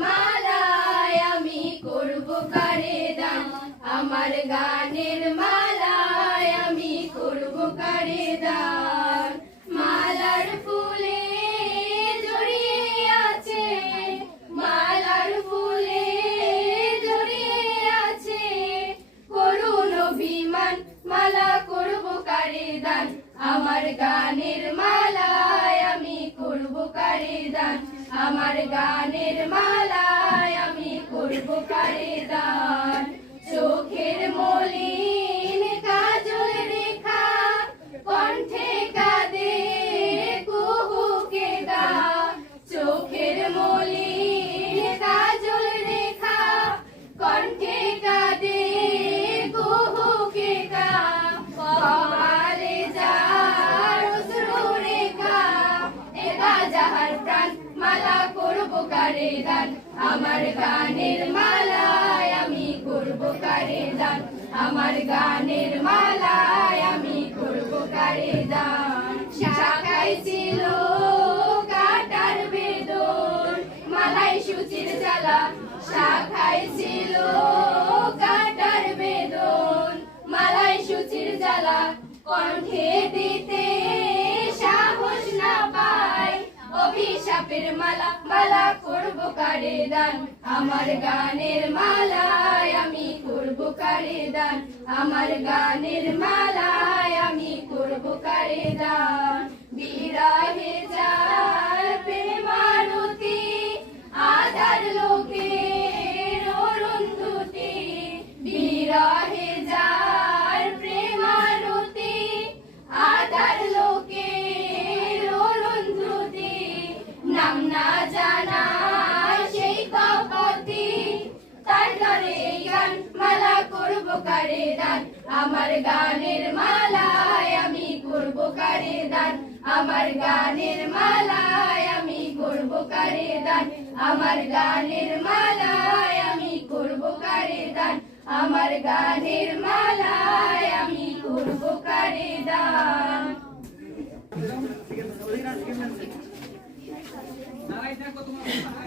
মালায় আমি করব কারে দান আমার গানের মালায় আমি করব কারে দান মালার ফুলে জড়িয়ে আছে মালার ফুলে জড়িয়ে আছে করুণ অভিমান মালা করব কারে দান আমার গানের মালায় আমি করব কারে দান আমার গানের মালায় আমি করব কারে দান চোখের মলিন কাজল রেখা কণ্ঠে কাঁদে কুহুকে গা চোখের মলিন কাজল রেখা কণ্ঠে কাঁদে কুহুকে গা কপালে যার অশ্রু রেখা একা যাহার প্রাণ মালা করব কারে দান আমার গানের মালায় আমি করব কারে দান আমার গানের মালায় আমি করব কারে দান শাখায় ছিল কাটার বেদন মালায় সুচির জ্বালা শাখায় ছিল কাটার বেদন মালায় সুচির জ্বালা কণ্ঠে দিতে সাহস না পায় অভিশাপের মালা মালা করব কারে দান আমার গানের মালায় আমি করব কারে দান আমার গানের মালায় আমি করব কারে দান বিরহে যার প্রেমারতি আধার লোকের অরুন্ধতি বিরহে যার প্রেমারতি আধার লোকের অরুন্ধতি নাম না জানা সেই কপতি তার গানে গান মালা করব কারে দান আমার গানের মালায় আমি করব কারে দান আমার গানের মালায় আমি করব কারে দান আমার গানের মালায় আমি করব কারে দান আমার গানের মালায় আমি করব কারে দান দাঁড়াই থাকো তোমার